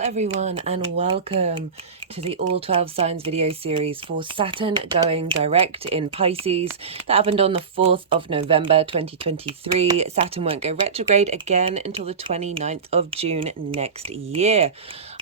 everyone, and welcome to the All 12 Signs video series for Saturn going direct in Pisces. That happened on the 4th of November 2023. Saturn won't go retrograde again until the 29th of June next year.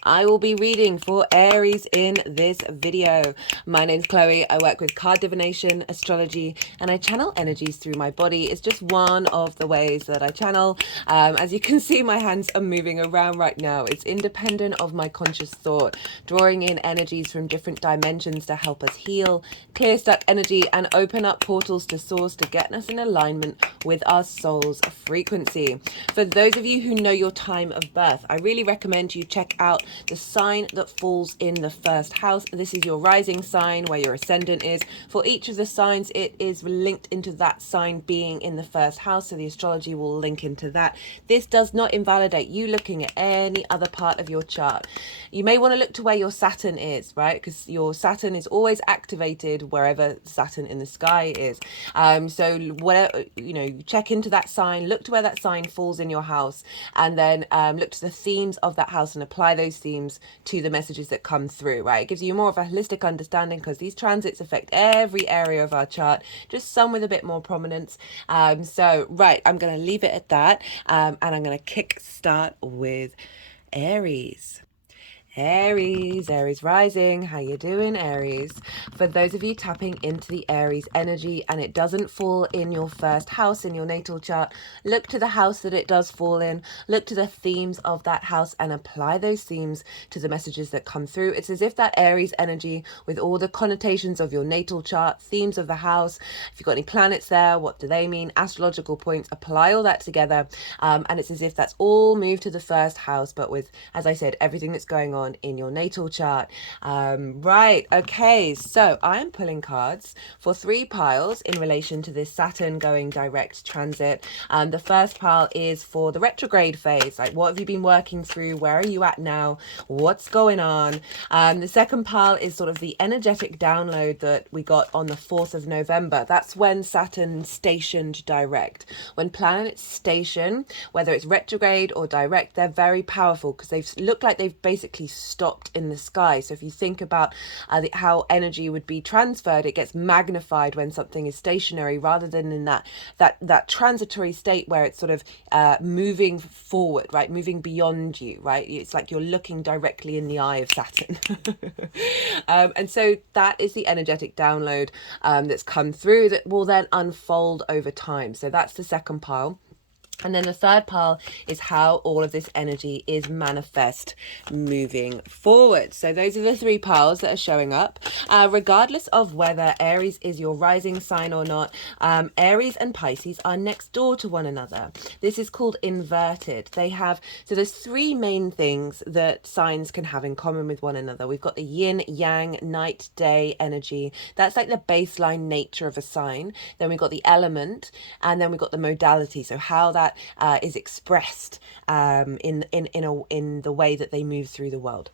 I will be reading for Aries in this video. My name's Chloe. I work with card divination, astrology, and I channel energies through my body. It's just one of the ways that I channel. As you can see, my hands are moving around right now. It's independent of my conscious thought, drawing in energies from different dimensions to help us heal, clear stuck energy, and open up portals to source to get us in alignment with our soul's frequency. For those of you who know your time of birth, I really recommend you check out the sign that falls in the first house. This is your rising sign where your ascendant is. For each of the signs, it is linked into that sign being in the first house, so the astrology will link into that. This does not invalidate you looking at any other part of your chart. You may want to look to where your Saturn is, right? Because your Saturn is always activated wherever Saturn in the sky is. So whatever, check into that sign, look to where that sign falls in your house, and then look to the themes of that house and apply those themes to the messages that come through, right? It gives you more of a holistic understanding because these transits affect every area of our chart, just some with a bit more prominence. Right, I'm going to leave it at that, and I'm going to kick start with Aries. Aries rising. How you doing, Aries? For those of you tapping into the Aries energy and it doesn't fall in your first house in your natal chart, look to the house that it does fall in, look to the themes of that house and apply those themes to the messages that come through. It's as if that Aries energy, with all the connotations of your natal chart, themes of the house, if you've got any planets there, what do they mean, astrological points, apply all that together, and it's as if that's all moved to the first house, but with, as I said, everything that's going on in your natal chart. Right, okay, so I am pulling cards for 3 piles in relation to this Saturn going direct transit. The first pile is for the retrograde phase, like what have you been working through, where are you at now, what's going on. The second pile is sort of the energetic download that we got on the 4th of November. That's when Saturn stationed direct. When planets station, whether it's retrograde or direct, they're very powerful because they've looked like they've basically stopped in the sky. So if you think about how energy would be transferred, it gets magnified when something is stationary rather than in that transitory state where it's sort of moving forward, right, moving beyond you, right? It's like you're looking directly in the eye of Saturn. And so that is the energetic download that's come through that will then unfold over time. So that's the second pile. And then the third pile is how all of this energy is manifest moving forward. So those are the 3 piles that are showing up. Regardless of whether Aries is your rising sign or not, Aries and Pisces are next door to one another. This is called inverted. So there's 3 main things that signs can have in common with one another. We've got the yin, yang, night, day energy. That's like the baseline nature of a sign. Then we've got the element, and then we've got the modality. So how that is expressed in the way that they move through the world.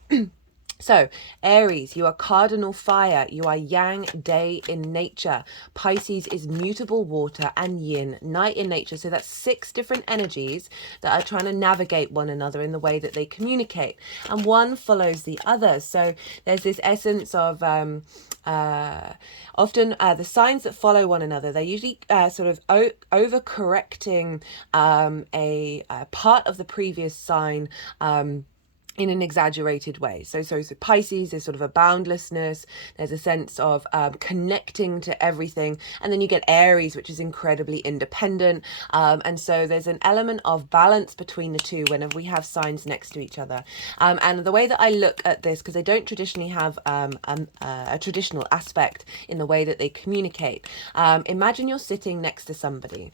So, Aries, you are cardinal fire, you are yang, day in nature. Pisces is mutable water and yin, night in nature. So that's 6 different energies that are trying to navigate one another in the way that they communicate. And one follows the other. So there's this essence of often the signs that follow one another, they're usually sort of overcorrecting a part of the previous sign in an exaggerated way. So Pisces is sort of a boundlessness. There's a sense of connecting to everything. And then you get Aries, which is incredibly independent. And so there's an element of balance between the two whenever we have signs next to each other. And the way that I look at this, because they don't traditionally have a traditional aspect in the way that they communicate. Imagine you're sitting next to somebody.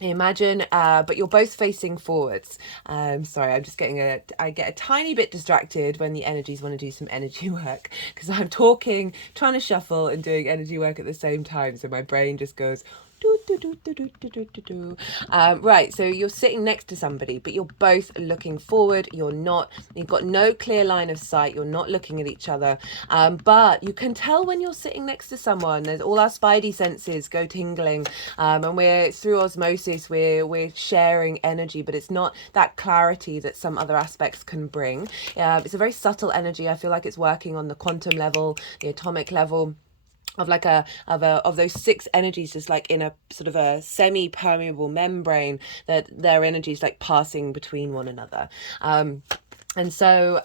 Imagine, but you're both facing forwards. Sorry, I'm just I get a tiny bit distracted when the energies want to do some energy work because I'm talking, trying to shuffle and doing energy work at the same time. So my brain just goes, Right, so you're sitting next to somebody, but you're both looking forward. You've got no clear line of sight. You're not looking at each other. But you can tell when you're sitting next to someone. There's all our spidey senses go tingling, and we're through osmosis. We're sharing energy, but it's not that clarity that some other aspects can bring. It's a very subtle energy. I feel like it's working on the quantum level, the atomic level, of those six energies, just like in a sort of a semi-permeable membrane, that their energies like passing between one another. And so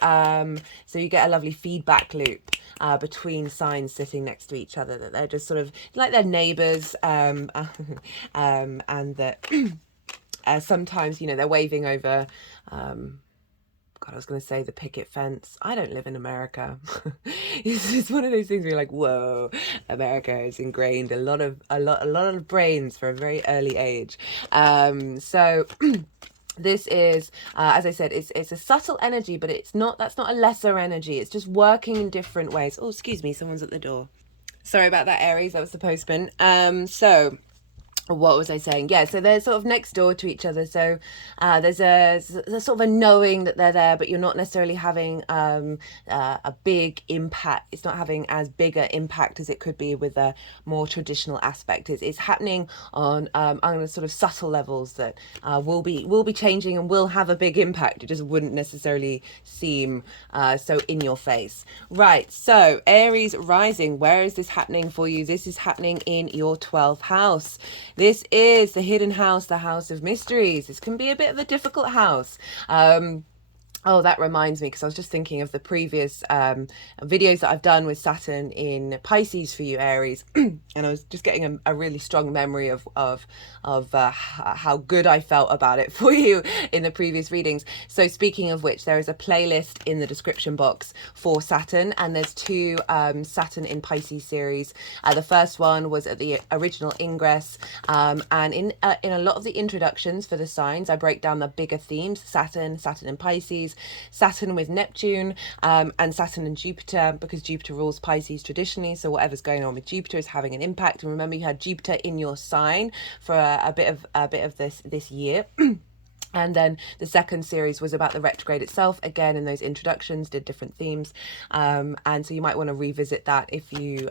you get a lovely feedback loop between signs sitting next to each other, that they're just sort of like their neighbors, and that sometimes, you know, they're waving over, God, I was going to say the picket fence. I don't live in America. It's just one of those things where you're like, whoa, America has ingrained a lot of brains for a very early age. So this is, as I said, it's a subtle energy, but that's not a lesser energy. It's just working in different ways. Oh, excuse me, someone's at the door. Sorry about that, Aries. That was the postman. So what was I saying? Yeah, so they're sort of next door to each other. So there's a sort of a knowing that they're there, but you're not necessarily having a big impact. It's not having as big an impact as it could be with a more traditional aspect. It's happening on sort of subtle levels that will be changing and will have a big impact. It just wouldn't necessarily seem so in your face. Right, so Aries rising, where is this happening for you? This is happening in your 12th house. This is the hidden house, the house of mysteries. This can be a bit of a difficult house. Oh, that reminds me, because I was just thinking of the previous videos that I've done with Saturn in Pisces for you, Aries, and I was just getting a really strong memory of how good I felt about it for you in the previous readings. So speaking of which, there is a playlist in the description box for Saturn, and there's two Saturn in Pisces series. The first one was at the original ingress, and in a lot of the introductions for the signs, I break down the bigger themes: Saturn in Pisces, Saturn with Neptune, and Saturn and Jupiter, because Jupiter rules Pisces traditionally, so whatever's going on with Jupiter is having an impact. And remember, you had Jupiter in your sign for a bit of this year. And then the second series was about the retrograde itself. Again, in those introductions, did different themes, and so you might want to revisit that if you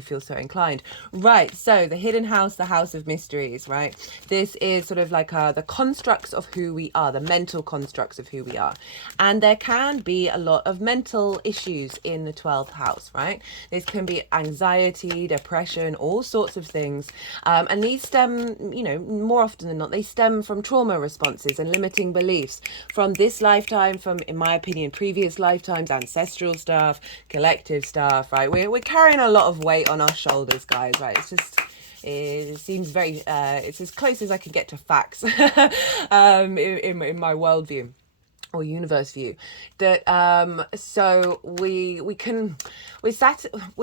feel so inclined. Right. So the hidden house, the house of mysteries. Right. This is sort of like the constructs of who we are, the mental constructs of who we are, and there can be a lot of mental issues in the 12th house. Right. This can be anxiety, depression, all sorts of things, and these stem, you know, more often than not, they stem from trauma responses and limiting beliefs from this lifetime, from, in my opinion, previous lifetimes, ancestral stuff, collective stuff, right? We're carrying a lot of weight on our shoulders, guys, right? It seems very, it's as close as I can get to facts in my worldview or universe view, that so we can, with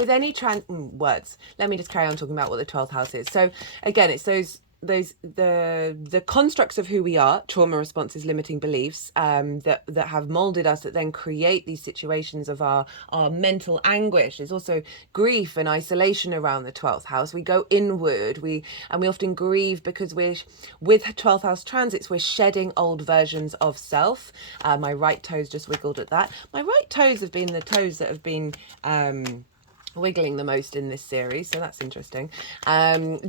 any words, let me just carry on talking about what the 12th house is. So again, it's the constructs of who we are, trauma responses, limiting beliefs, that have molded us, that then create these situations of our mental anguish. There's also grief and isolation around the 12th house. We go inward, we often grieve because with 12th house transits, we're shedding old versions of self. My right toes just wiggled at that. My right toes have been the toes that have been wiggling the most in this series, so that's interesting. And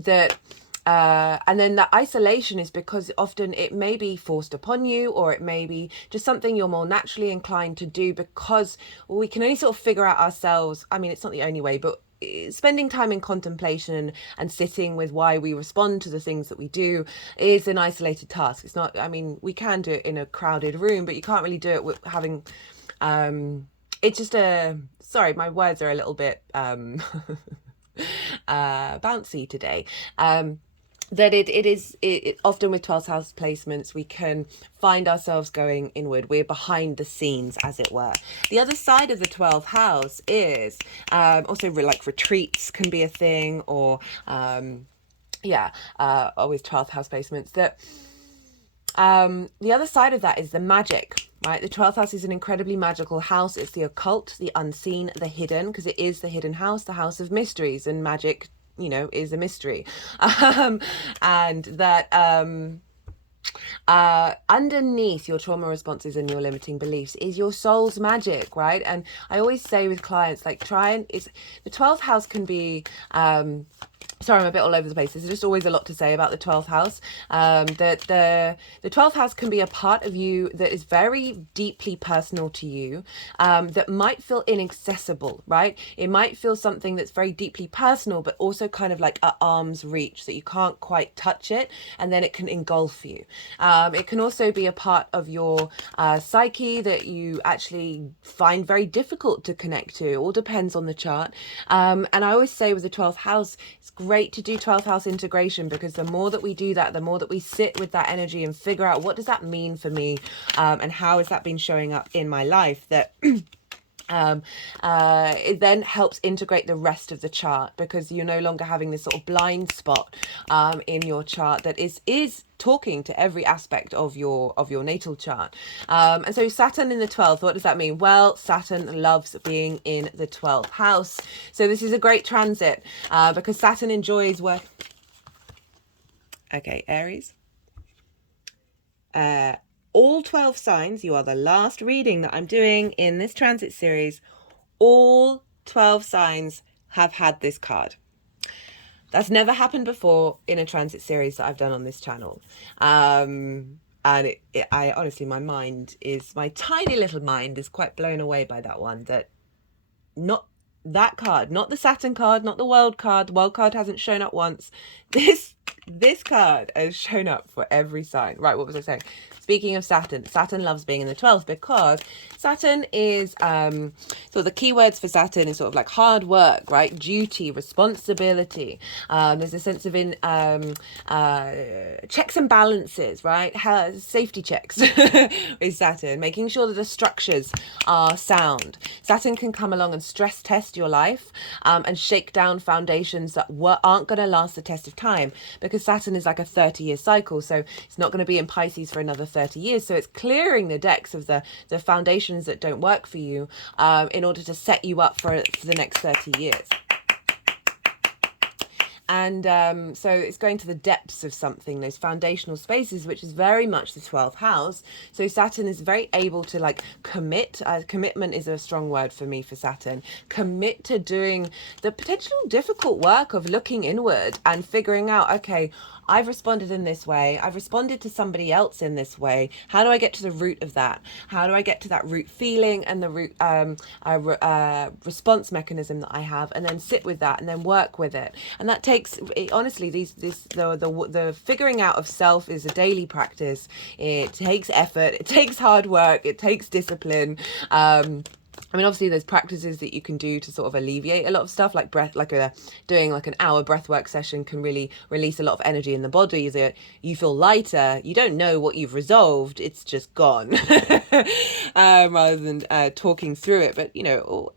then that isolation is because often it may be forced upon you, or it may be just something you're more naturally inclined to do, because we can only sort of figure out ourselves. I mean, it's not the only way, but spending time in contemplation and sitting with why we respond to the things that we do is an isolated task. It's not, I mean, we can do it in a crowded room, but you can't really do it with having, it's just sorry, my words are a little bit bouncy today. That it is often with 12th house placements, we can find ourselves going inward. We're behind the scenes, as it were. The other side of the 12th house is also like retreats can be a thing, or always 12th house placements. That the other side of that is the magic. Right, the 12th house is an incredibly magical house. It's the occult, the unseen, the hidden, because it is the hidden house, the house of mysteries, and magic is a mystery. And that underneath your trauma responses and your limiting beliefs is your soul's magic, right? And I always say with clients, like, the 12th house can be, sorry, I'm a bit all over the place. There's just always a lot to say about the 12th house. The 12th house can be a part of you that is very deeply personal to you, that might feel inaccessible, right? It might feel something that's very deeply personal, but also kind of like at arm's reach, that you can't quite touch it, and then it can engulf you. It can also be a part of your psyche that you actually find very difficult to connect to. It all depends on the chart. And I always say with the 12th house, it's great to do 12th house integration, because the more that we do that, the more that we sit with that energy and figure out, what does that mean for me, and how has that been showing up in my life, that it then helps integrate the rest of the chart, because you're no longer having this sort of blind spot in your chart that is talking to every aspect of your natal chart. And so Saturn in the 12th, what does that mean? Well, Saturn loves being in the 12th house. So this is a great transit, because Saturn enjoys work. Okay, Aries. All 12 signs, you are the last reading that I'm doing in this transit series. All 12 signs have had this card. That's never happened before in a transit series that I've done on this channel. And I honestly, my tiny little mind is quite blown away by that one. That not that card, not the Saturn card, not the World card. The World card hasn't shown up once. This card has shown up for every sign. Right, what was I saying? Speaking of Saturn, Saturn loves being in the 12th, because Saturn is, so the keywords for Saturn is sort of like hard work, right? Duty, responsibility. There's a sense of checks and balances, right? Safety checks with Saturn, making sure that the structures are sound. Saturn can come along and stress test your life, and shake down foundations that aren't going to last the test of time, because Saturn is like a 30-year cycle, so it's not going to be in Pisces for another 30 years. So it's clearing the decks of the foundations that don't work for you, in order to set you up for the next 30 years. And so it's going to the depths of something, those foundational spaces, which is very much the 12th house. So Saturn is very able to like commit. Commitment is a strong word for me for Saturn. Commit to doing the potential difficult work of looking inward and figuring out, okay, I've responded in this way. I've responded to somebody else in this way. How do I get to the root of that? How do I get to that root feeling and the root response mechanism that I have, and then sit with that and then work with it? And that takes, honestly, the figuring out of self is a daily practice. It takes effort. It takes hard work. It takes discipline. I mean, obviously there's practices that you can do to sort of alleviate a lot of stuff, like doing like an hour breathwork session can really release a lot of energy in the body, that you feel lighter. You don't know what you've resolved, it's just gone. Rather than talking through it. But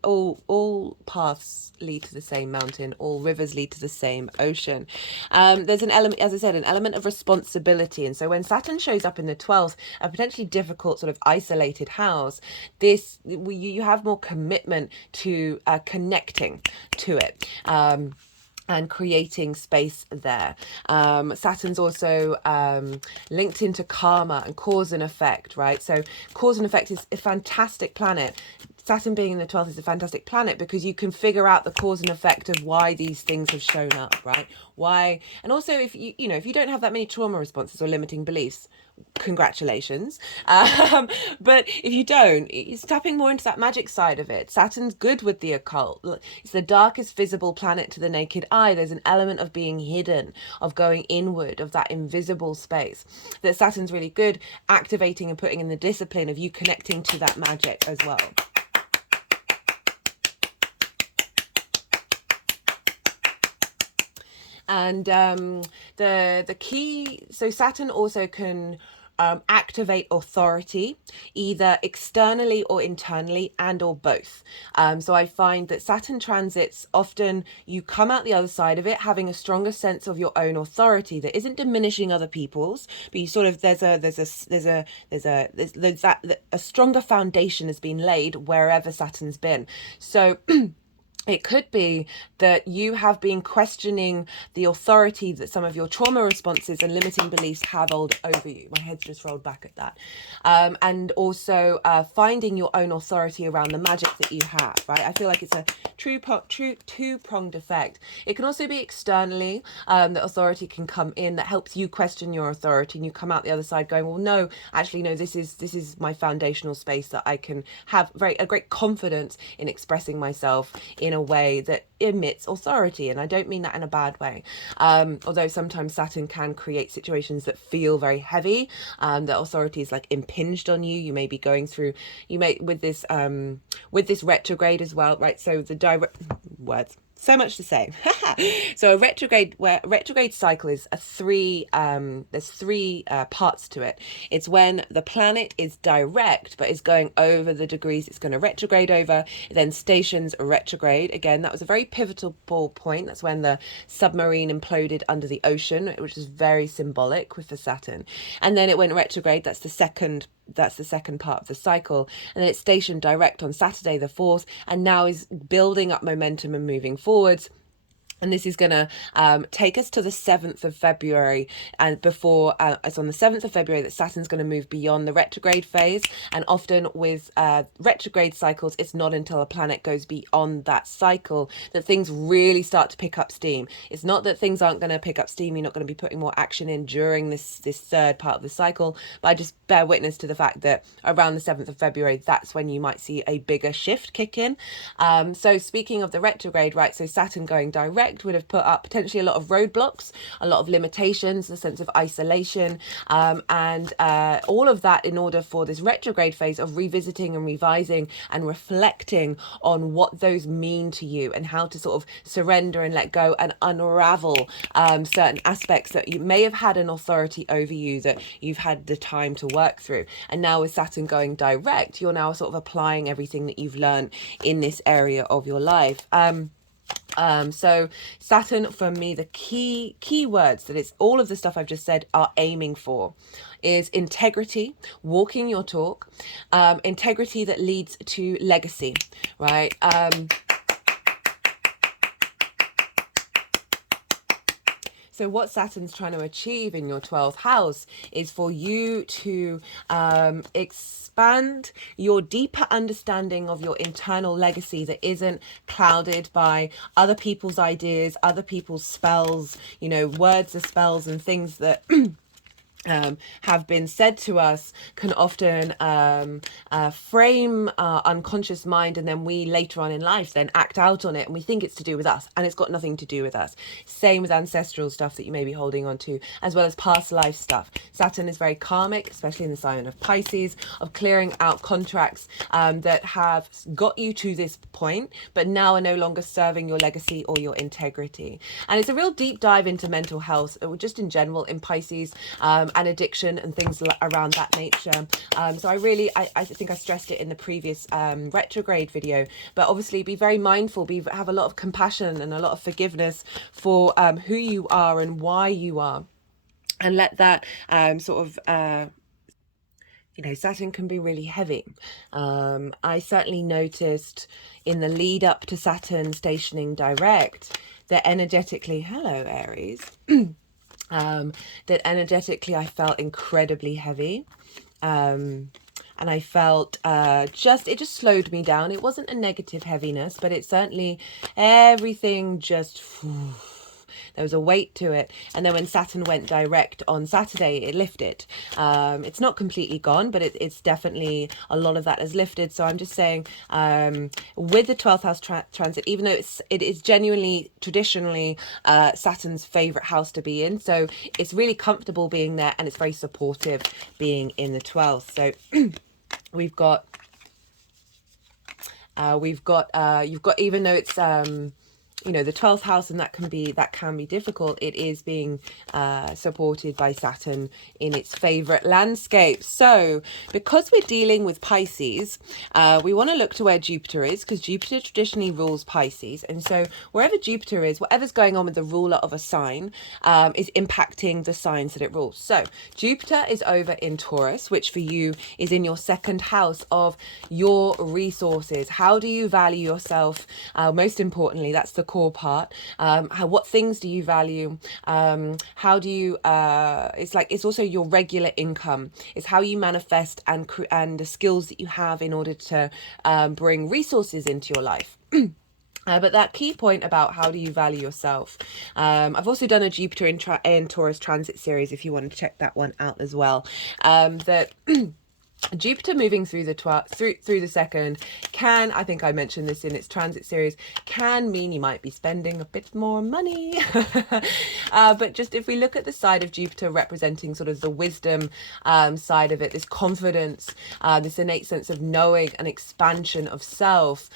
all paths lead to the same mountain, all rivers lead to the same ocean. There's an element, as I said, an element of responsibility. And so when Saturn shows up in the 12th, a potentially difficult sort of isolated house, you have more commitment to connecting to it. And creating space there. Saturn's also linked into karma and cause and effect, right? So cause and effect is a fantastic planet. Saturn being in the 12th is a fantastic planet, because you can figure out the cause and effect of why these things have shown up, right? Why, and also if if you don't have that many trauma responses or limiting beliefs, congratulations. But if you don't, it's tapping more into that magic side of it. Saturn's good with the occult. It's the darkest visible planet to the naked eye. There's an element of being hidden, of going inward, of that invisible space, that Saturn's really good activating and putting in the discipline of you connecting to that magic as well. And the key, so Saturn also can activate authority, either externally or internally, and or both. So I find that Saturn transits, often you come out the other side of it having a stronger sense of your own authority that isn't diminishing other people's, but you sort of there's a stronger foundation has been laid wherever Saturn's been. So It could be that you have been questioning the authority that some of your trauma responses and limiting beliefs have over you. My head's just rolled back at that. And also finding your own authority around the magic that you have, right? I feel like it's a two-pronged effect. It can also be externally, that authority can come in that helps you question your authority, and you come out the other side going, well, no, actually, no, this is my foundational space that I can have a great confidence in expressing myself in a way that emits authority. And I don't mean that in a bad way, although sometimes Saturn can create situations that feel very heavy, that authority is like impinged on you. You may be going through, with this retrograde as well, right? So the direct words, so much to say. So a retrograde cycle is there's three parts to it. It's when the planet is direct but is going over the degrees it's going to retrograde over. It then stations retrograde. Again, that was a very pivotal point. That's when the submarine imploded under the ocean, which is very symbolic with the Saturn. And then it went retrograde. That's the second part of the cycle. And then it's stationed direct on Saturday the 4th, and now is building up momentum and moving forwards. And this is going to take us to the 7th of February. And before it's on the 7th of February that Saturn's going to move beyond the retrograde phase. And often with retrograde cycles, it's not until a planet goes beyond that cycle that things really start to pick up steam. It's not that things aren't going to pick up steam. You're not going to be putting more action in during this third part of the cycle. But I just bear witness to the fact that around the 7th of February, that's when you might see a bigger shift kick in. So speaking of the retrograde, right, so Saturn going direct would have put up potentially a lot of roadblocks, a lot of limitations, a sense of isolation, and all of that in order for this retrograde phase of revisiting and revising and reflecting on what those mean to you and how to sort of surrender and let go and unravel certain aspects that you may have had an authority over you that you've had the time to work through. And now with Saturn going direct, you're now sort of applying everything that you've learned in this area of your life. So Saturn, for me, the key words that it's all of the stuff I've just said are aiming for is integrity, walking your talk, integrity that leads to legacy, right? So what Saturn's trying to achieve in your 12th house is for you to expand your deeper understanding of your internal legacy that isn't clouded by other people's ideas, other people's spells, words are spells and things that have been said to us can often frame our unconscious mind, and then we later on in life then act out on it and we think it's to do with us, and it's got nothing to do with us. Same with ancestral stuff that you may be holding on to, as well as past life stuff. Saturn is very karmic, especially in the sign of Pisces, of clearing out contracts that have got you to this point but now are no longer serving your legacy or your integrity. And it's a real deep dive into mental health, just in general in Pisces, and addiction and things around that nature. So I think I stressed it in the previous retrograde video, but obviously be very mindful, have a lot of compassion and a lot of forgiveness for who you are and why you are, and let that Saturn can be really heavy. I certainly noticed in the lead up to Saturn stationing direct that energetically, hello Aries, that energetically I felt incredibly heavy. And I felt it just slowed me down. It wasn't a negative heaviness, but it certainly, everything just, there was a weight to it. And then when Saturn went direct on Saturday, it lifted. It's not completely gone, but it's definitely, a lot of that has lifted. So I'm just saying, with the 12th house transit, even though it is genuinely, traditionally, Saturn's favorite house to be in. So it's really comfortable being there, and it's very supportive being in the 12th. So you've got, even though it's, the 12th house, and that can be difficult. It is being supported by Saturn in its favorite landscape. So because we're dealing with Pisces, we want to look to where Jupiter is, because Jupiter traditionally rules Pisces. And so wherever Jupiter is, whatever's going on with the ruler of a sign is impacting the signs that it rules. So Jupiter is over in Taurus, which for you is in your second house of your resources. How do you value yourself? Most importantly, that's the core part. What things do you value? How do you it's also your regular income. It's how you manifest and the skills that you have in order to bring resources into your life. But that key point about how do you value yourself, I've also done a Jupiter in Taurus transit series if you want to check that one out as well. That Jupiter moving through the through the second can, I think I mentioned this in its transit series, can mean you might be spending a bit more money. But just if we look at the side of Jupiter representing sort of the wisdom side of it, this confidence, this innate sense of knowing and expansion of self,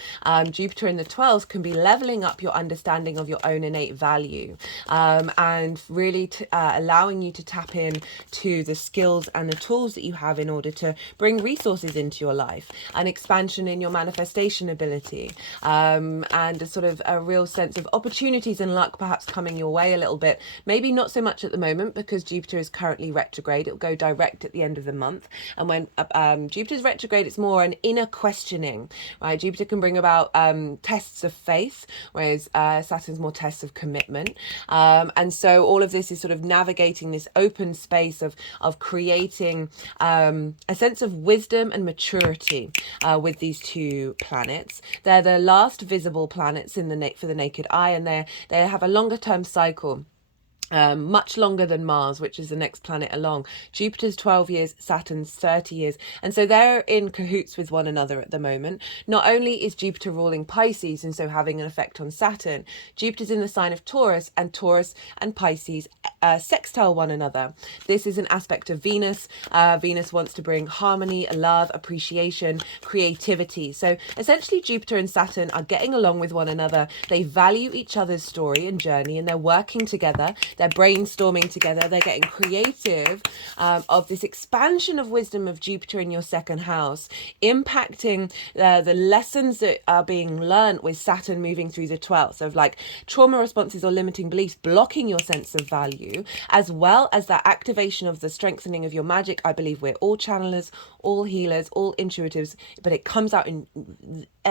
Jupiter in the 12th can be leveling up your understanding of your own innate value, and really allowing you to tap in to the skills and the tools that you have in order to bring resources into your life, an expansion in your manifestation ability, and a sort of a real sense of opportunities and luck perhaps coming your way a little bit. Maybe not so much at the moment because Jupiter is currently retrograde. It'll go direct at the end of the month. And when Jupiter's retrograde, it's more an inner questioning, right? Jupiter can bring about tests of faith, whereas Saturn's more tests of commitment. And so all of this is sort of navigating this open space of creating a sense of wisdom and maturity with these two planets. They're the last visible planets for the naked eye, and they have a longer term cycle. Much longer than Mars, which is the next planet along. Jupiter's 12 years, Saturn's 30 years. And so they're in cahoots with one another at the moment. Not only is Jupiter ruling Pisces and so having an effect on Saturn, Jupiter's in the sign of Taurus and Pisces sextile one another. This is an aspect of Venus. Venus wants to bring harmony, love, appreciation, creativity. So essentially Jupiter and Saturn are getting along with one another. They value each other's story and journey, and they're working together. They're brainstorming together. They're getting creative of this expansion of wisdom of Jupiter in your second house, impacting the lessons that are being learned with Saturn moving through the 12th of like trauma responses or limiting beliefs blocking your sense of value, as well as that activation of the strengthening of your magic. I believe we're all channelers, all healers, all intuitives, but it comes out in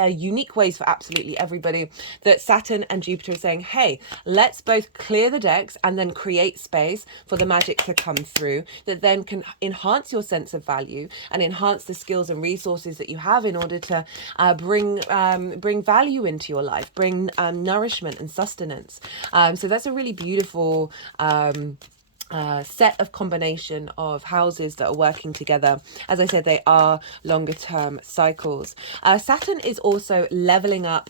unique ways for absolutely everybody. That Saturn and Jupiter are saying, hey, let's both clear the decks and then create space for the magic to come through that then can enhance your sense of value and enhance the skills and resources that you have in order to bring value into your life, bring nourishment and sustenance. So that's a really beautiful set of combination of houses that are working together. As I said, they are longer term cycles. Saturn is also leveling up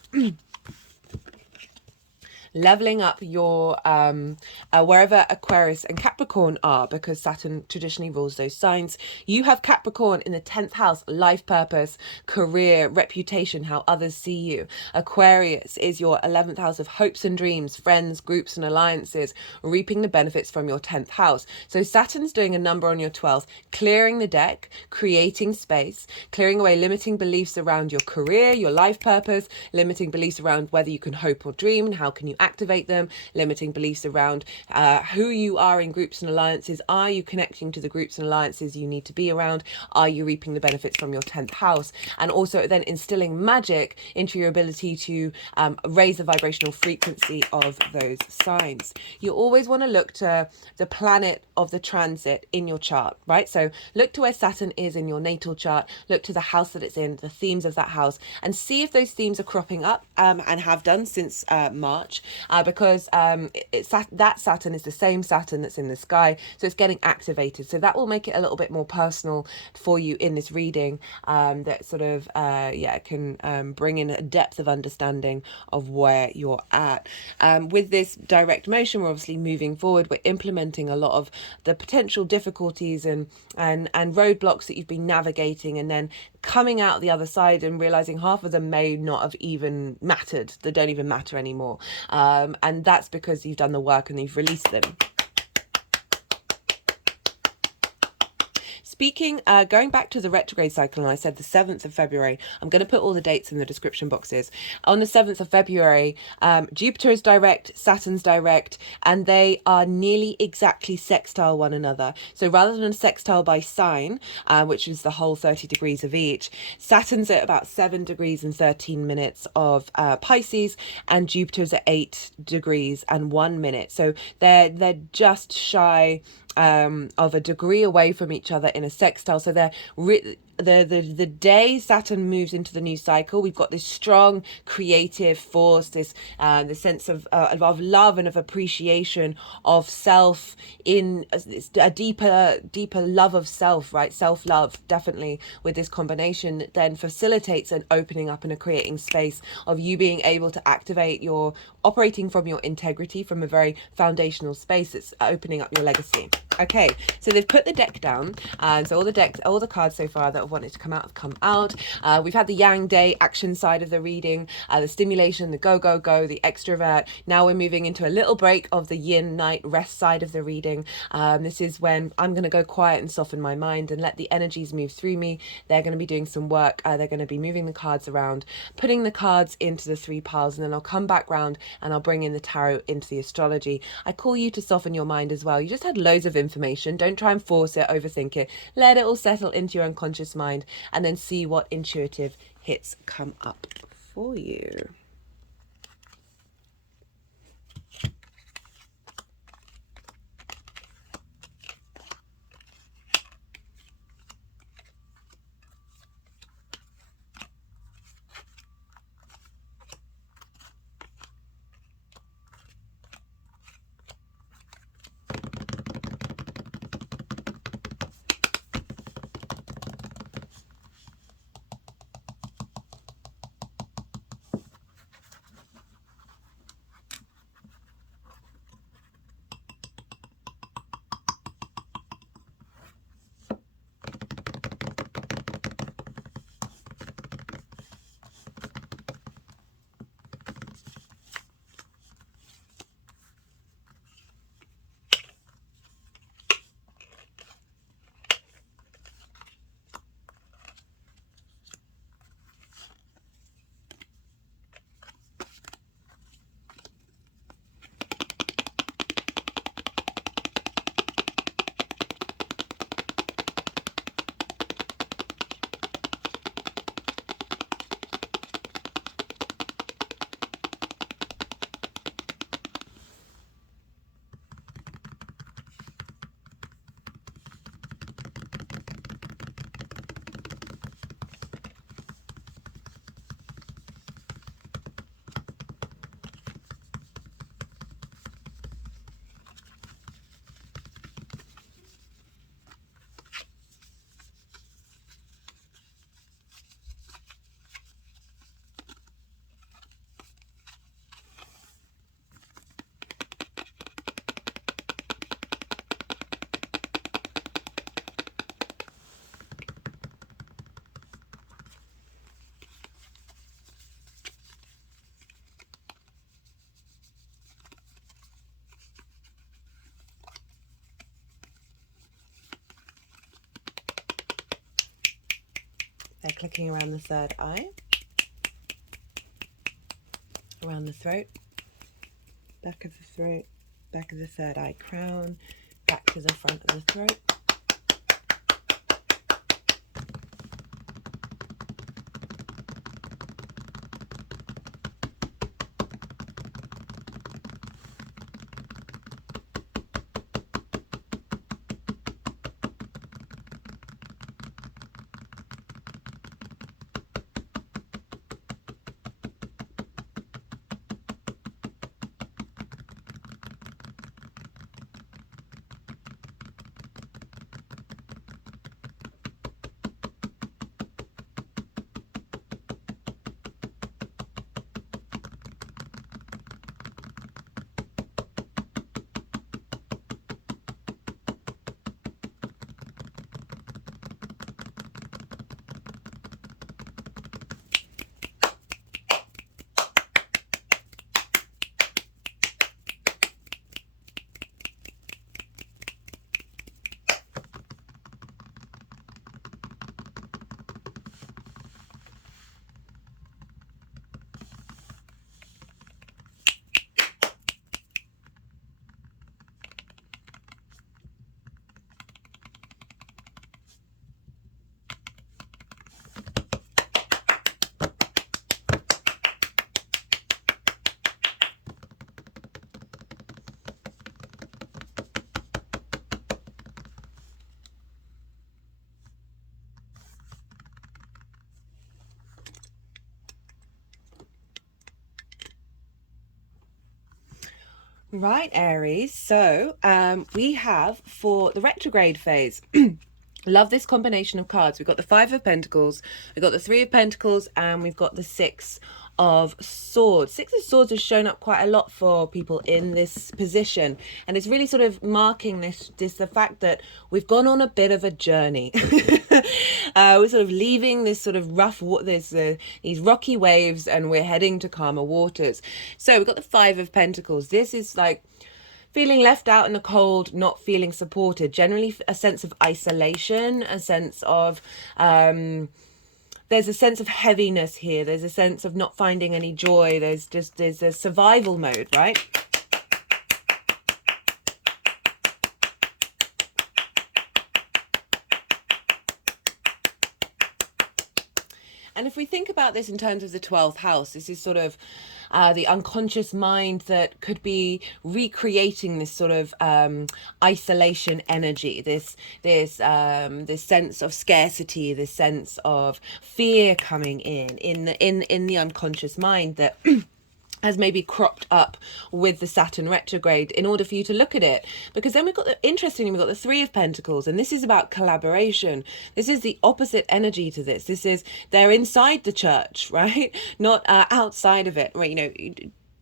your wherever Aquarius and Capricorn are, because Saturn traditionally rules those signs. You have Capricorn in the 10th house, life purpose, career, reputation, how others see you. Aquarius is your 11th house of hopes and dreams, friends, groups and alliances, reaping the benefits from your 10th house. So Saturn's doing a number on your 12th, clearing the deck, creating space, clearing away limiting beliefs around your career, your life purpose, limiting beliefs around whether you can hope or dream and how can you activate them, limiting beliefs around who you are in groups and alliances. Are you connecting to the groups and alliances you need to be around? Are you reaping the benefits from your 10th house? And also then instilling magic into your ability to raise the vibrational frequency of those signs. You always want to look to the planet of the transit in your chart, right? So look to where Saturn is in your natal chart, look to the house that it's in, the themes of that house, and see if those themes are cropping up and have done since March. Because that Saturn is the same Saturn that's in the sky, so it's getting activated. So that will make it a little bit more personal for you in this reading, that sort of can bring in a depth of understanding of where you're at. With this direct motion, we're obviously moving forward. We're implementing a lot of the potential difficulties and roadblocks that you've been navigating, and then coming out the other side and realizing half of them may not have even mattered. They don't even matter anymore. And that's because you've done the work and you've released them. Speaking, going back to the retrograde cycle, and I said the 7th of February, I'm going to put all the dates in the description boxes. On the 7th of February, Jupiter is direct, Saturn's direct, and they are nearly exactly sextile one another. So rather than a sextile by sign, which is the whole 30 degrees of each, Saturn's at about 7 degrees and 13 minutes of Pisces, and Jupiter's at 8 degrees and 1 minute. So they're just shy of a degree away from each other in a sextile. So they're the day Saturn moves into the new cycle, we've got this strong creative force, this the sense of love and of appreciation of self, in a deeper love of self, right? Self-love, definitely, with this combination then facilitates an opening up and a creating space of you being able to activate your operating from your integrity, from a very foundational space. It's opening up your legacy. Okay, so they've put the deck down, and so all the cards so far that have wanted to come out have come out. We've had the Yang Day action side of the reading, the stimulation, the go, the extrovert. Now we're moving into a little break of the Yin night rest side of the reading. This is when I'm going to go quiet and soften my mind and let the energies move through me. They're going to be doing some work. They're going to be moving the cards around, putting the cards into the 3 piles, and then I'll come back round and I'll bring in the tarot into the astrology. I call you to soften your mind as well. You just had loads of information. Don't try and force it, overthink it. Let it all settle into your unconscious mind, and then see what intuitive hits come up for you. They're clicking around the third eye, around the throat, back of the throat, back of the third eye crown, back to the front of the throat. Right, Aries. So we have for the retrograde phase. Love this combination of cards. We've got the Five of Pentacles, we've got the Three of Pentacles, and we've got the Six of Swords. Six of Swords has shown up quite a lot for people in this position, and it's really sort of marking this the fact that we've gone on a bit of a journey. We're sort of leaving this sort of rough these rocky waves, and we're heading to calmer waters. So we've got the Five of Pentacles. This is like feeling left out in the cold, not feeling supported, generally a sense of isolation, a sense of there's a sense of heaviness here, there's a sense of not finding any joy, there's a survival mode, right? And if we think about this in terms of the 12th house, this is sort of the unconscious mind that could be recreating this sort of isolation energy, this sense of scarcity, this sense of fear coming in the unconscious mind that has maybe cropped up with the Saturn retrograde in order for you to look at it. Because then we've got interestingly, we've got the Three of Pentacles, and this is about collaboration. This is the opposite energy to this. This is, they're inside the church, right? Not outside of it. Right? You know,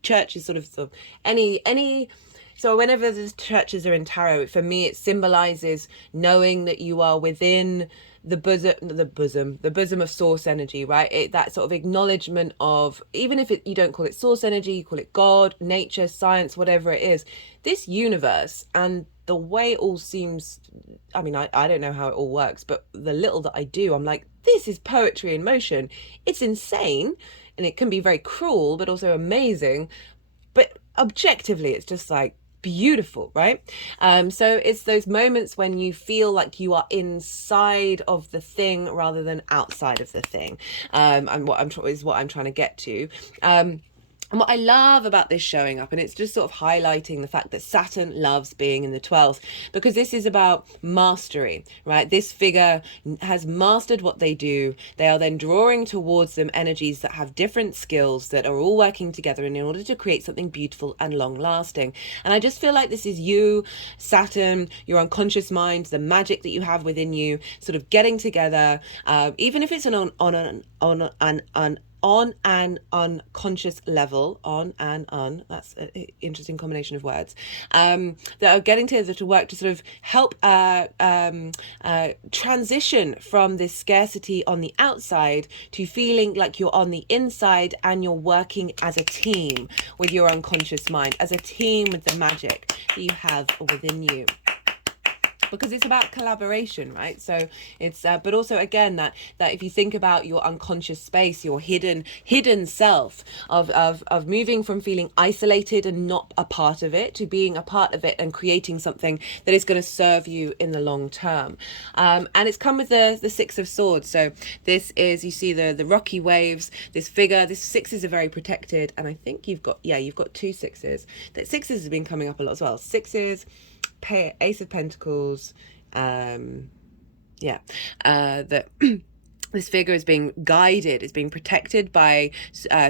church is sort of any so whenever the churches are in tarot, for me it symbolizes knowing that you are within the bosom of source energy, right? That sort of acknowledgement of, even if you don't call it source energy, you call it God, nature, science, whatever it is, this universe and the way it all seems, I mean, I don't know how it all works, but the little that I do, I'm like, this is poetry in motion. It's insane, and it can be very cruel, but also amazing. But objectively, it's just like beautiful, right? So it's those moments when you feel like you are inside of the thing rather than outside of the thing, and what I'm trying to get to. And what I love about this showing up, and it's just sort of highlighting the fact that Saturn loves being in the 12th, because this is about mastery, right? This figure has mastered what they do. They are then drawing towards them energies that have different skills that are all working together in order to create something beautiful and long lasting. And I just feel like this is you, Saturn, your unconscious mind, the magic that you have within you, sort of getting together, even if it's on an unconscious level, that's an interesting combination of words, that are getting together to work to sort of help transition from this scarcity on the outside to feeling like you're on the inside and you're working as a team with your unconscious mind, as a team with the magic that you have within you. Because it's about collaboration, right? So it's but also again that if you think about your unconscious space, your hidden self of moving from feeling isolated and not a part of it to being a part of it and creating something that is going to serve you in the long term. And it's come with the Six of Swords. So this is, you see the rocky waves, this figure, this sixes are very protected, and I think you've got two sixes. That sixes has been coming up a lot as well. Sixes, Ace of Pentacles, that this figure is being guided, is being protected by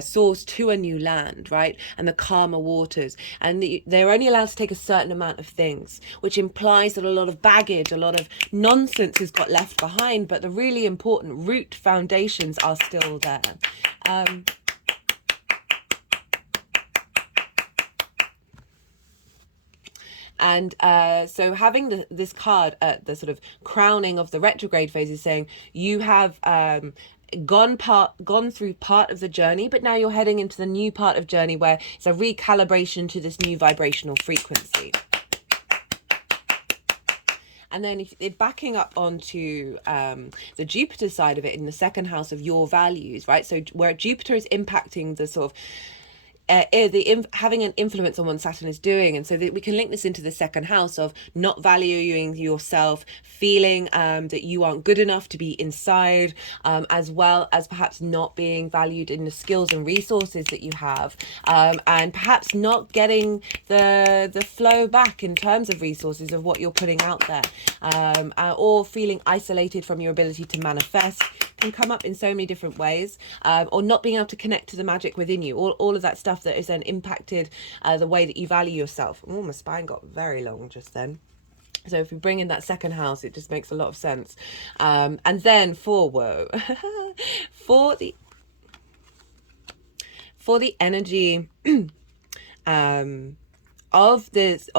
source to a new land, right? And the calmer waters. And they're only allowed to take a certain amount of things, which implies that a lot of baggage, a lot of nonsense has got left behind, but the really important root foundations are still there. And so having this card at the sort of crowning of the retrograde phase is saying you have gone through part of the journey, but now you're heading into the new part of journey where it's a recalibration to this new vibrational frequency. And then if they're backing up onto the Jupiter side of it in the second house of your values, right? So where Jupiter is impacting the sort of having an influence on what Saturn is doing, and so that we can link this into the second house of not valuing yourself, feeling that you aren't good enough to be inside, as well as perhaps not being valued in the skills and resources that you have, and perhaps not getting the flow back in terms of resources of what you're putting out there, or feeling isolated from your ability to manifest. Can come up in so many different ways, or not being able to connect to the magic within you. All of that stuff stuff that is then impacted the way that you value yourself. Oh, my spine got very long just then. So if we bring in that second house, it just makes a lot of sense. And then for for the energy of this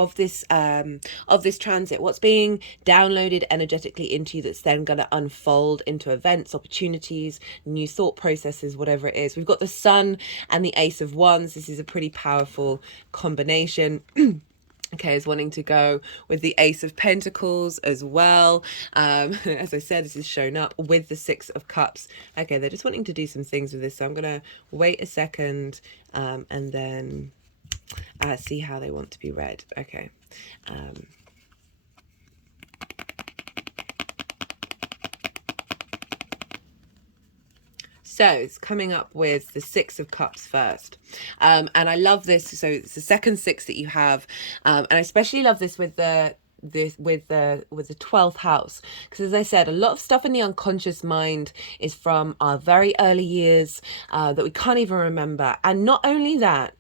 transit, what's being downloaded energetically into you that's then going to unfold into events, opportunities, new thought processes, whatever it is. We've got the Sun and the Ace of Wands. This is a pretty powerful combination. Okay, is wanting to go with the Ace of Pentacles as well. As I said, this is shown up with the Six of Cups. Okay, they're just wanting to do some things with this. So I'm going to wait a second and then see how they want to be read. Okay. So it's coming up with the Six of Cups first. And I love this. So it's the second six that you have. And I especially love this with the 12th house, because as I said, a lot of stuff in the unconscious mind is from our very early years that we can't even remember. And not only that,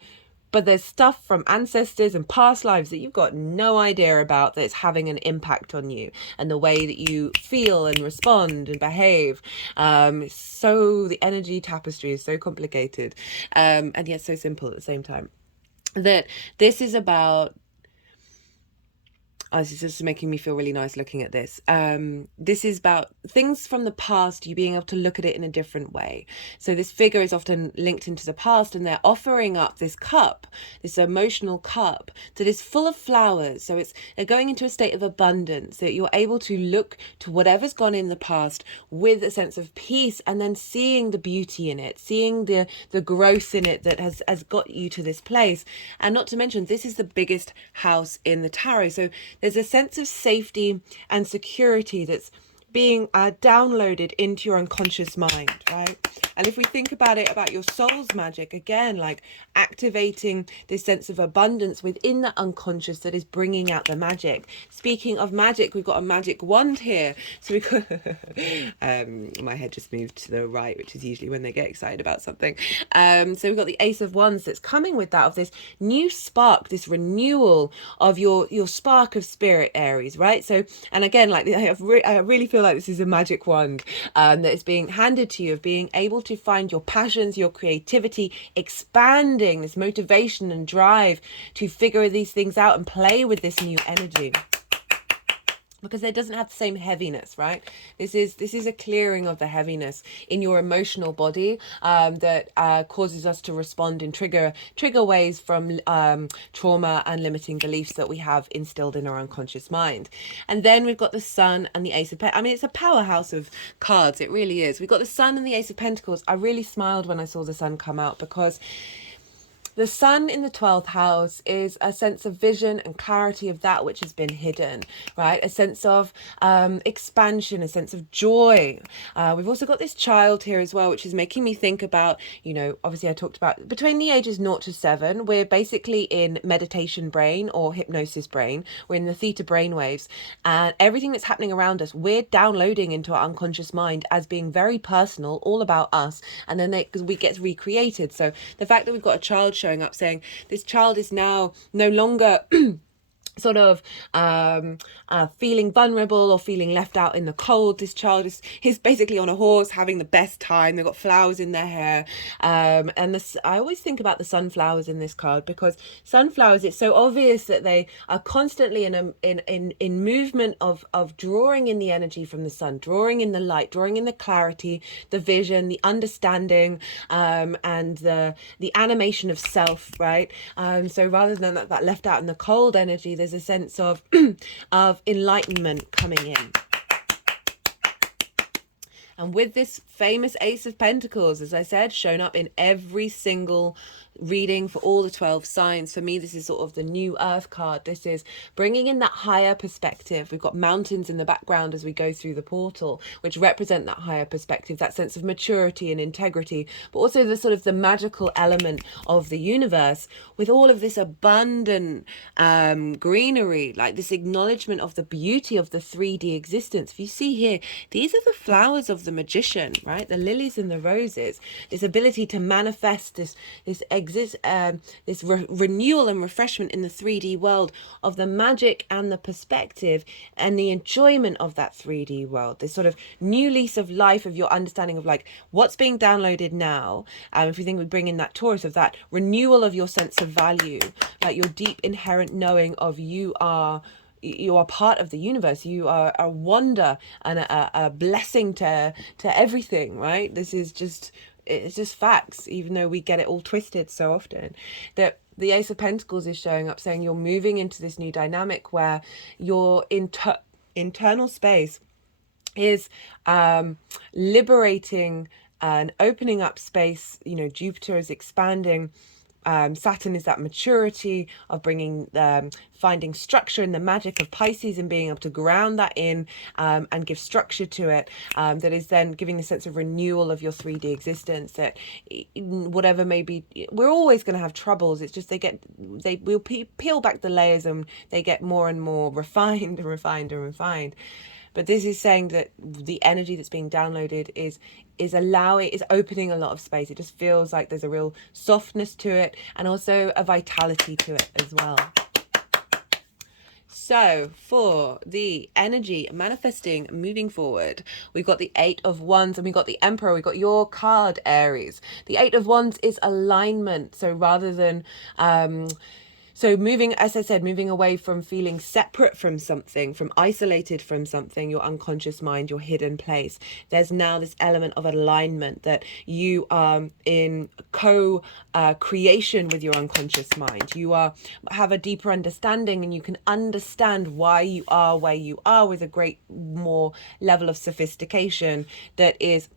but there's stuff from ancestors and past lives that you've got no idea about that's having an impact on you and the way that you feel and respond and behave. So the energy tapestry is so complicated and yet so simple at the same time. That this is about... Oh, this is just making me feel really nice looking at this. This is about things from the past, you being able to look at it in a different way. So this figure is often linked into the past, and they're offering up this cup, this emotional cup that is full of flowers. So they're going into a state of abundance, that you're able to look to whatever's gone in the past with a sense of peace, and then seeing the beauty in it, seeing the growth in it that has got you to this place. And not to mention, this is the biggest house in the tarot. So there's a sense of safety and security that's being downloaded into your unconscious mind, right? And if we think about it, about your soul's magic, again, like activating this sense of abundance within that unconscious that is bringing out the magic. Speaking of magic, we've got a magic wand here. So we could, my head just moved to the right, which is usually when they get excited about something. So we've got the Ace of Wands that's coming with that, of this new spark, this renewal of your spark of spirit, Aries, right? So, and again, like I really feel like this is a magic wand that is being handed to you, of being able to find your passions, your creativity, expanding this motivation and drive to figure these things out and play with this new energy. Because it doesn't have the same heaviness, right? This is a clearing of the heaviness in your emotional body that causes us to respond in trigger ways from trauma and limiting beliefs that we have instilled in our unconscious mind. And then we've got the Sun and the Ace of Pentacles. I mean, it's a powerhouse of cards. It really is. We've got the Sun and the Ace of Pentacles. I really smiled when I saw the Sun come out, because the Sun in the 12th house is a sense of vision and clarity of that which has been hidden, right? A sense of expansion, a sense of joy. We've also got this child here as well, which is making me think about, you know, obviously I talked about between the ages 0 to 7, we're basically in meditation brain or hypnosis brain. We're in the theta brainwaves, and everything that's happening around us, we're downloading into our unconscious mind as being very personal, all about us. And then we get recreated. So the fact that we've got a child showing up saying this child is now no longer sort of feeling vulnerable or feeling left out in the cold. This child is basically on a horse having the best time. They've got flowers in their hair, and I always think about the sunflowers in this card, because sunflowers, it's so obvious that they are constantly in movement of drawing in the energy from the sun, drawing in the light, drawing in the clarity, the vision, the understanding, and the animation of self, right? So rather than that left out in the cold energy, there's a sense of enlightenment coming in. And with this famous Ace of Pentacles, as I said, shown up in every single reading for all the 12 signs. For me, this is sort of the new earth card. This is bringing in that higher perspective. We've got mountains in the background as we go through the portal, which represent that higher perspective, that sense of maturity and integrity, but also the sort of the magical element of the universe, with all of this abundant greenery, like this acknowledgement of the beauty of the 3D existence. If you see here, these are the flowers of the magician, right? The lilies and the roses, this ability to manifest this this renewal and refreshment in the 3D world of the magic and the perspective and the enjoyment of that 3D world. This sort of new lease of life of your understanding of like what's being downloaded now. If you think we bring in that Taurus, of that renewal of your sense of value, like your deep inherent knowing of you are part of the universe. You are a wonder and a blessing to everything, right? This is just, it's just facts, even though we get it all twisted so often. That the Ace of Pentacles is showing up saying you're moving into this new dynamic where your internal space is liberating and opening up space. You know, Jupiter is expanding. Saturn is that maturity of bringing, finding structure in the magic of Pisces and being able to ground that in and give structure to it. That is then giving the sense of renewal of your 3D existence. That whatever may be, we're always going to have troubles. It's just we'll peel back the layers and they get more and more refined and refined and refined. But this is saying that the energy that's being downloaded is opening a lot of space. It just feels like there's a real softness to it and also a vitality to it as well. So for the energy manifesting moving forward, we've got the 8 of Wands and we've got the Emperor. We've got your card, Aries. The 8 of Wands is alignment. So rather than so moving, as I said, moving away from feeling separate from something, from isolated from something, your unconscious mind, your hidden place. There's now this element of alignment that you are in co-creation with your unconscious mind. You have a deeper understanding and you can understand why you are where you are with a great more level of sophistication that is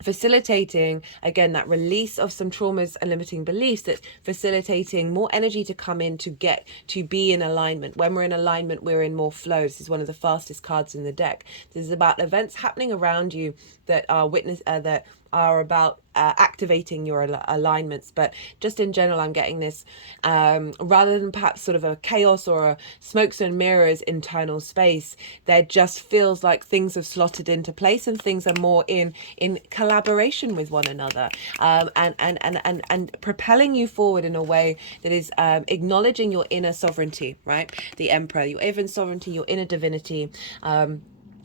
facilitating, again, that release of some traumas and limiting beliefs, that's facilitating more energy to come in to get to be in alignment. When we're in alignment, we're in more flow. This is one of the fastest cards in the deck. This is about events happening around you that are that are about activating your alignments. But just in general, I'm getting this rather than perhaps sort of a chaos or a smokes and mirrors internal space, there just feels like things have slotted into place and things are more in collaboration with one another, and propelling you forward in a way that is acknowledging your inner sovereignty, right? The Emperor, your inner sovereignty, your inner divinity,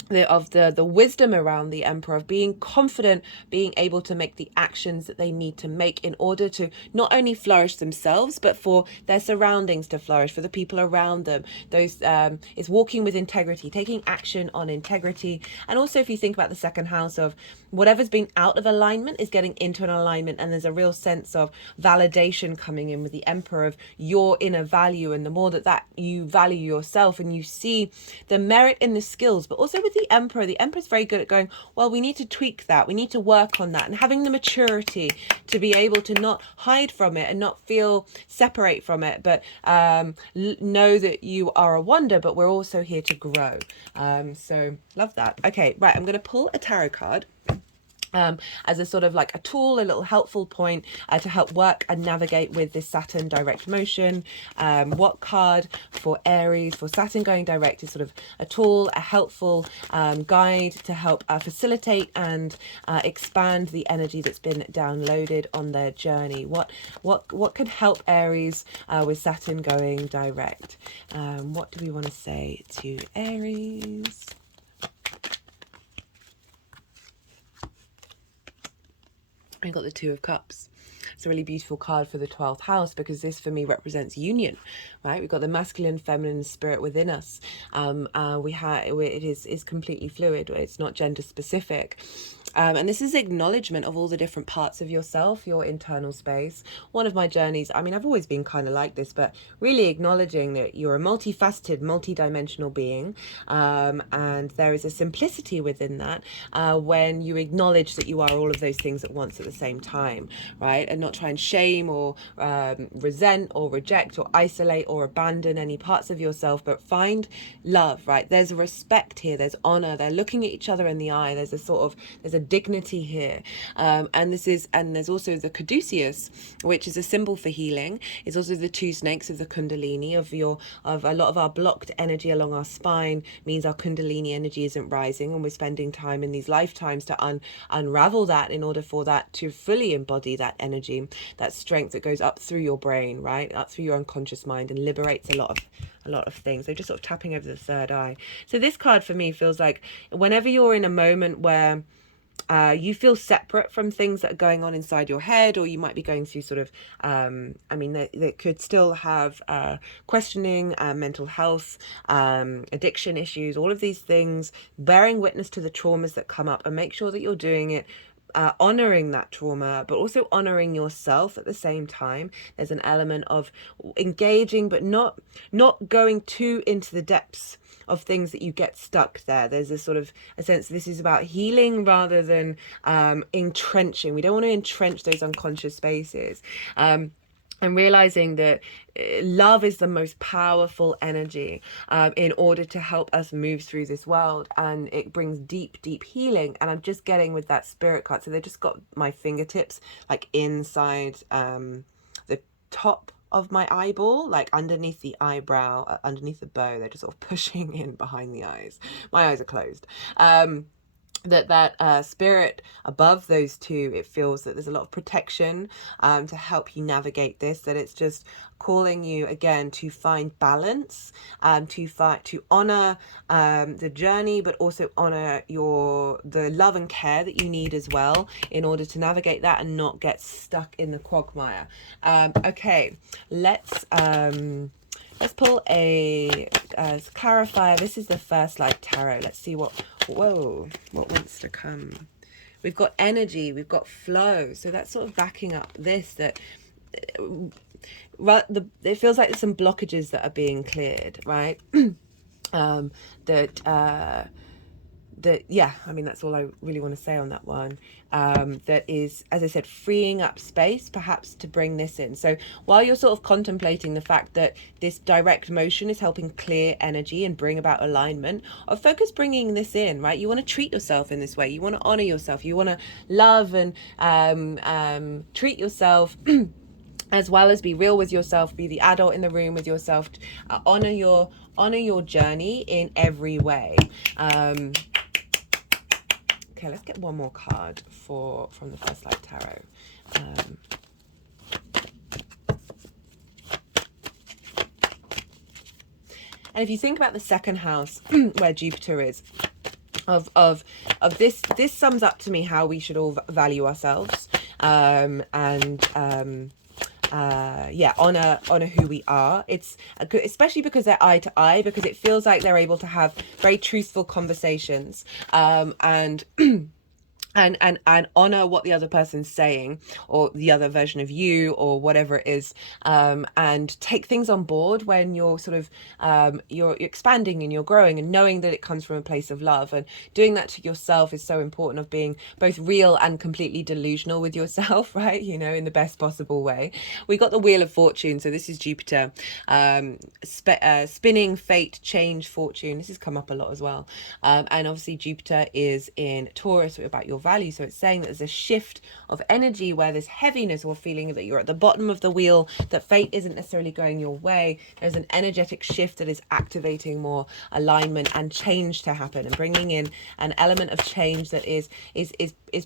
the wisdom around the Emperor, of being confident, being able to make the actions that they need to make in order to not only flourish themselves, but for their surroundings to flourish, for the people around them. Those is walking with integrity, taking action on integrity. And also, if you think about the second house of whatever's been out of alignment is getting into an alignment, and there's a real sense of validation coming in with the Emperor of your inner value, and the more that you value yourself and you see the merit in the skills. But also with the Emperor's very good at going, well, we need to tweak that, we need to work on that, and having the maturity to be able to not hide from it and not feel separate from it, but know that you are a wonder, but we're also here to grow. So love that. Okay, right, I'm going to pull a tarot card as a sort of like a tool, a little helpful point to help work and navigate with this Saturn direct motion. What card for Aries, for Saturn going direct, is sort of a tool, a helpful guide to help facilitate and expand the energy that's been downloaded on their journey. What can help Aries with Saturn going direct? What do we want to say to Aries? I got the Two of Cups. It's a really beautiful card for the 12th house, because this for me represents union, right? We've got the masculine, feminine spirit within us. It is completely fluid. It's not gender specific. And this is acknowledgement of all the different parts of yourself, your internal space. One of my journeys, I mean, I've always been kind of like this, but really acknowledging that you're a multifaceted, multidimensional being. And there is a simplicity within that when you acknowledge that you are all of those things at once at the same time, right? And not try and shame or resent or reject or isolate or abandon any parts of yourself, but find love, right? There's a respect here, there's honor, they're looking at each other in the eye, there's a dignity here, and there's also the caduceus, which is a symbol for healing. It's also the two snakes of the kundalini, of a lot of our blocked energy along our spine means our kundalini energy isn't rising, and we're spending time in these lifetimes to unravel that in order for that to fully embody that energy, that strength that goes up through your brain, right, up through your unconscious mind, and liberates a lot of things. They're just sort of tapping over the third eye. So this card for me feels like whenever you're in a moment where you feel separate from things that are going on inside your head, or you might be going through sort of, I mean, they could still have questioning, mental health, addiction issues, all of these things, bearing witness to the traumas that come up, and make sure that you're doing it honoring that trauma, but also honoring yourself at the same time. There's an element of engaging, but not going too into the depths of things that you get stuck there. There's a sort of a sense this is about healing rather than entrenching. We don't want to entrench those unconscious spaces. And realizing that love is the most powerful energy in order to help us move through this world, and it brings deep healing. And I'm just getting with that spirit card, so they just got my fingertips like inside the top of my eyeball, like underneath the eyebrow, underneath the bow. They're just sort of pushing in behind the eyes. My eyes are closed. That spirit above those two, it feels that there's a lot of protection to help you navigate this, that it's just calling you again to find balance, to honor the journey, but also honor the love and care that you need as well in order to navigate that and not get stuck in the quagmire. Okay, let's pull a clarifier. This is the first light tarot. Let's see what wants to come. We've got energy, we've got flow. So that's sort of backing up this, that it feels like there's some blockages that are being cleared, right? Yeah, I mean, that's all I really want to say on that one. That is, as I said, freeing up space perhaps to bring this in. So while you're sort of contemplating the fact that this direct motion is helping clear energy and bring about alignment, or focus bringing this in, right? You want to treat yourself in this way. You want to honor yourself. You want to love and treat yourself as well as be real with yourself, be the adult in the room with yourself, honor your journey in every way. Okay, let's get one more card from the First Light Tarot. And if you think about the second house where Jupiter is, of this sums up to me how we should all value ourselves, honor who we are. It's especially because they're eye to eye, because it feels like they're able to have very truthful conversations, and honor what the other person's saying, or the other version of you, or whatever it is, and take things on board when you're sort of you're expanding and you're growing, and knowing that it comes from a place of love. And doing that to yourself is so important, of being both real and completely delusional with yourself, right? You know, in the best possible way. We got the Wheel of Fortune, so this is Jupiter spinning fate, change, fortune. This has come up a lot as well, and obviously Jupiter is in Taurus, about your value. So it's saying that there's a shift of energy where there's heaviness, or feeling that you're at the bottom of the wheel, that fate isn't necessarily going your way. There's an energetic shift that is activating more alignment and change to happen, and bringing in an element of change that is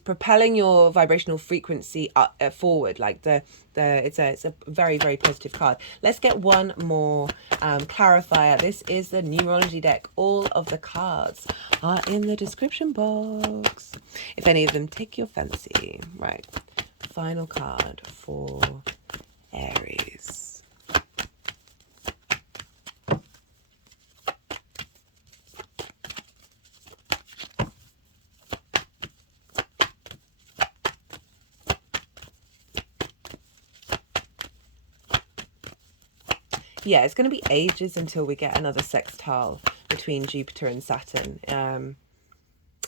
propelling your vibrational frequency forward. Like it's a very, very positive card. Let's get one more clarifier. This is the numerology deck. All of the cards are in the description box, if any of them take your fancy. Right, final card for Aries. Yeah, it's going to be ages until we get another sextile between Jupiter and Saturn.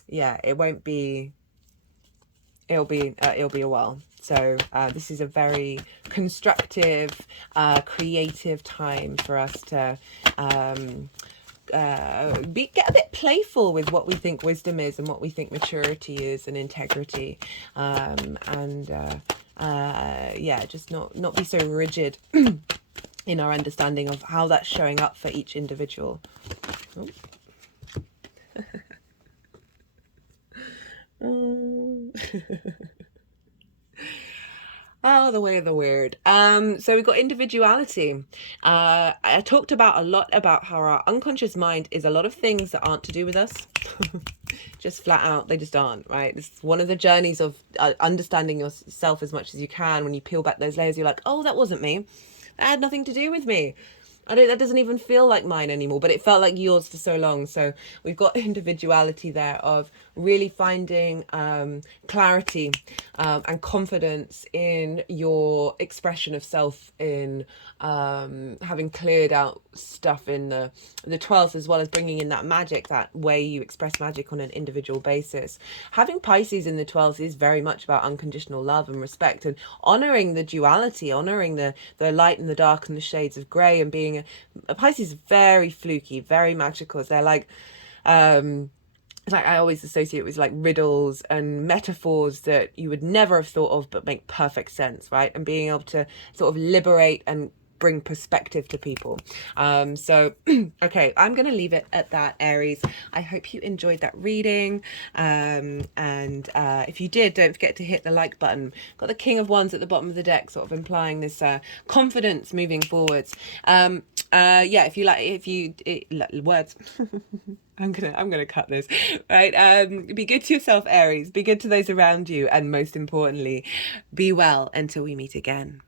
Yeah, it'll be a while. So this is a very constructive, creative time for us to get a bit playful with what we think wisdom is, and what we think maturity is, and integrity, just not be so rigid in our understanding of how that's showing up for each individual. Oh, the way of the weird. So we've got individuality. I talked about a lot about how our unconscious mind is a lot of things that aren't to do with us. Just flat out, they just aren't, right? This is one of the journeys of understanding yourself as much as you can. When you peel back those layers, you're like, oh, that wasn't me. That had nothing to do with me. That doesn't even feel like mine anymore, but it felt like yours for so long. So we've got individuality there of really finding clarity and confidence in your expression of self, in having cleared out stuff in the 12th, as well as bringing in that magic, that way you express magic on an individual basis. Having Pisces in the 12th is very much about unconditional love and respect, and honoring the duality, honoring the light and the dark and the shades of grey, and being a Pisces is very fluky, very magical. They're like I always associate with like riddles and metaphors that you would never have thought of but make perfect sense, right? And being able to sort of liberate and bring perspective to people. So okay, I'm gonna leave it at that, Aries. I hope you enjoyed that reading, and if you did, don't forget to hit the like button. Got the King of Wands at the bottom of the deck, sort of implying this confidence moving forwards. Yeah, if you like, words. I'm gonna cut this, right? Be good to yourself, Aries. Be good to those around you, and most importantly, be well until we meet again.